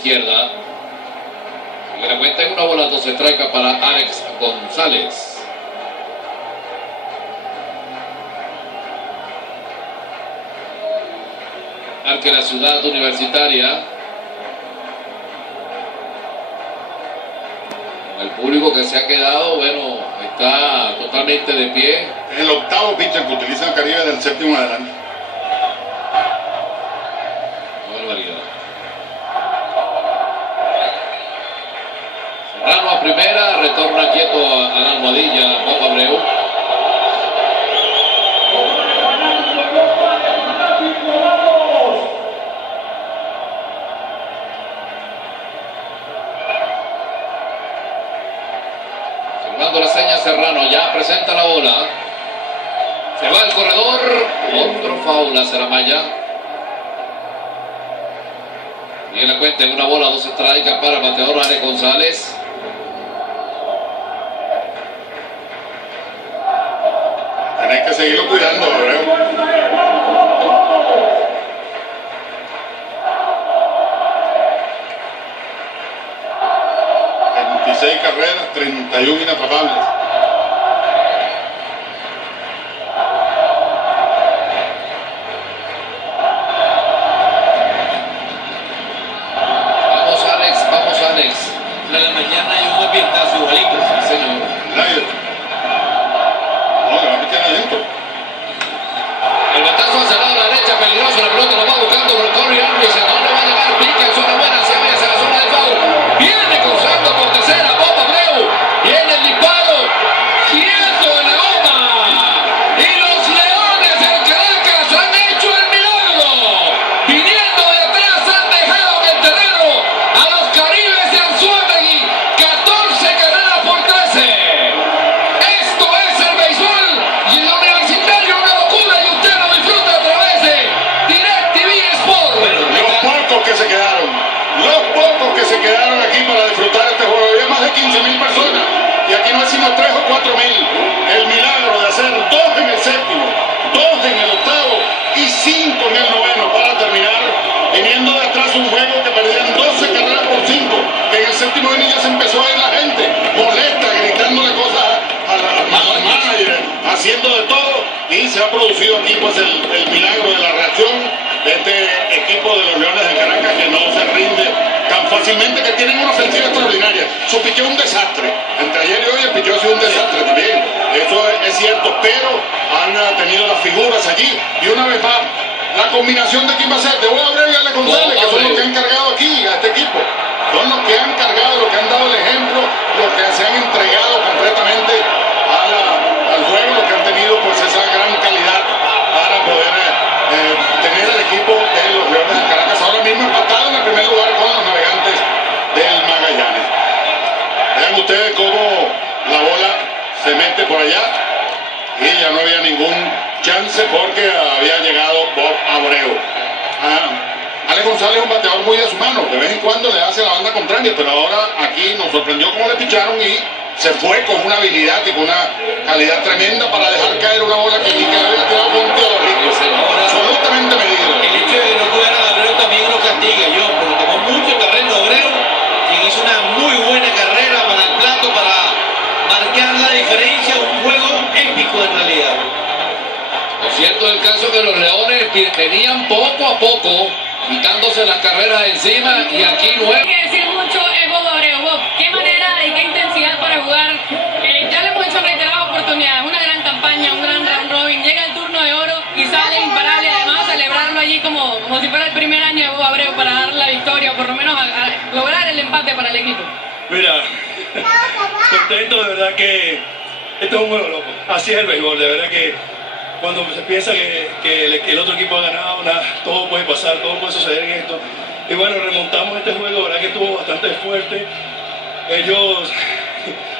izquierda. Y la cuenta en una bola, 2 strikes para Alex González. Marque la Ciudad Universitaria. El público que se ha quedado, bueno, está totalmente de pie. Es el octavo pitcher que utiliza el Caribe del séptimo adelante. Qué barbaridad. Serrano a primera, retorna quieto a la almohadilla Bob Abreu. Observando la seña Serrano, ya presenta la bola. Se va el corredor, otro foul hacia la malla. Y en la cuenta en una bola, 2 strikes para el bateador Alex González. Tenés que seguirlo cuidando, Abreu. 26 carreras, 31 inatrapables. Vamos Alex. En la mañana hay un ambientazo igualito. Sí, señor. Nadie. No, le va a meter adentro. El batazo hacia el lado de la derecha, peligroso, la pelota lo va buscando Corey Harris, ¿a dónde va a llegar? Pica en zona buena, se abre hacia la zona de foul. Viene cruzando por tercera, Bob Abreu. Viene el disparo, quieto en la goma. Y los Leones del Caracas han hecho el milagro. Viniendo de atrás han dejado en el terreno a los Caribes de Anzoátegui, 14 carreras por 13. Esto es el béisbol y el Universitario una locura y usted lo disfruta a través de DirecTV Sport. Los pocos que se quedaron aquí para disfrutar este juego. Había más de 15.000 personas y aquí no hicimos 3 o 4.000. El milagro de hacer 2 en el séptimo, 2 en el octavo y 5 en el noveno para terminar viniendo de atrás un juego que perdían 12 carreras por 5, que en el séptimo inning ya se empezó a ir la gente molesta, gritándole cosas al manager, haciendo de todo, y se ha producido aquí pues el milagro de la reacción de este equipo de los Leones del Caracas, que no se rinde tan fácilmente, que tienen una ofensiva extraordinaria. Su picheo es un desastre, entre ayer y hoy el picheo ha sido un desastre también, eso es cierto, pero han tenido las figuras allí, y una vez más la combinación de quién va a ser, de Bob Abreu y Alex González, que son los que han cargado aquí a este equipo, son los que han cargado, los que han dado el ejemplo, los que se han entregado completamente al juego, los que han tenido pues esa gran calidad para poder tener el equipo de los Leones de Caracas ahora mismo empatado en el primer lugar con los Navegantes del Magallanes. Vean ustedes cómo la bola se mete por allá y ya no había ningún chance porque había llegado Bob Abreu. Alex González es un bateador muy de su mano, de vez en cuando le hace la banda contraria, pero ahora aquí nos sorprendió cómo le picharon y se fue con una habilidad y con una calidad tremenda para dejar caer una bola que ni que había tirado con un tío rico, absolutamente medido. El hecho de que no pudiera a Abreu también lo castiga yo, porque tomó mucho terreno Abreu, quien hizo una muy buena carrera para el plato, para marcar la diferencia, un juego épico en realidad. Lo cierto del caso es que los Leones venían poco a poco quitándose las carreras encima y aquí nuevo. Hay que decir mucho es Bob Abreu. Bob, qué manera y qué intensidad para jugar. Ya lo hemos hecho en reiteradas oportunidades. Una gran campaña, un gran round robin. Llega el turno de oro y sale imparable. Además, celebrarlo allí como si fuera el primer año de Bob Abreu para dar la victoria o por lo menos a lograr el empate para el equipo. Mira, contento, de verdad que esto es un juego loco. Así es el béisbol, de verdad que cuando se piensa que el otro equipo ha ganado, todo puede pasar, todo puede suceder en esto. Y bueno, remontamos este juego, verdad que estuvo bastante fuerte. Ellos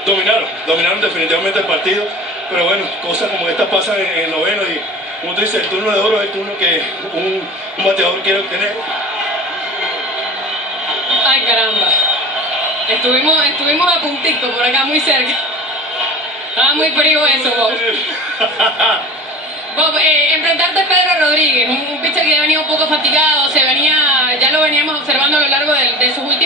dominaron definitivamente el partido, pero bueno, cosas como estas pasan en el noveno y como tú dices, el turno de oro es el turno que un bateador quiere obtener. Ay, caramba. Estuvimos a puntito por acá, muy cerca. Estaba muy frío eso, Bob. Bob, enfrentarte a Pedro Rodríguez, un pitcher que ya venía un poco fatigado, ya lo veníamos observando a lo largo de sus últimos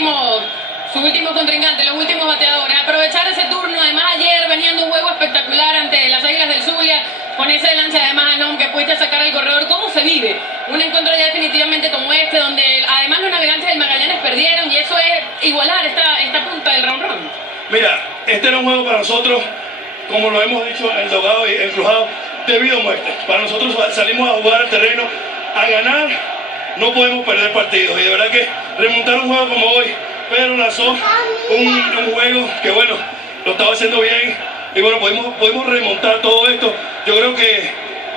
sus últimos contrincantes, los últimos bateadores. Aprovechar ese turno, además ayer venían de un juego espectacular ante las Águilas del Zulia, con ese lance además Anom que pudiste sacar al corredor. ¿Cómo se vive un encuentro ya definitivamente como este, donde además los Navegantes del Magallanes perdieron y eso es igualar esta punta del round round? Mira, este era un juego para nosotros, como lo hemos dicho en el Dogado y en Crujado, de vida o muerte. Para nosotros salimos a jugar al terreno, a ganar, no podemos perder partidos. Y de verdad que remontar un juego como hoy, Pedro lanzó un juego que bueno, lo estaba haciendo bien. Y bueno, podemos remontar todo esto. Yo creo que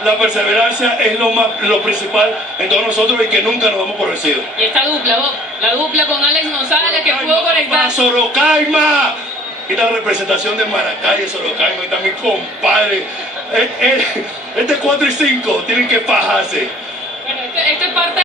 la perseverancia es lo principal en todos nosotros y que nunca nos damos por vencidos. Y esta dupla, Bob, la dupla con Alex González que pudo conectar. ¡Sorocaima! Y la representación de Maracay, Sorocaima, y está mi compadre. Este 4 y 5 tienen que fajarse. Bueno, este es parte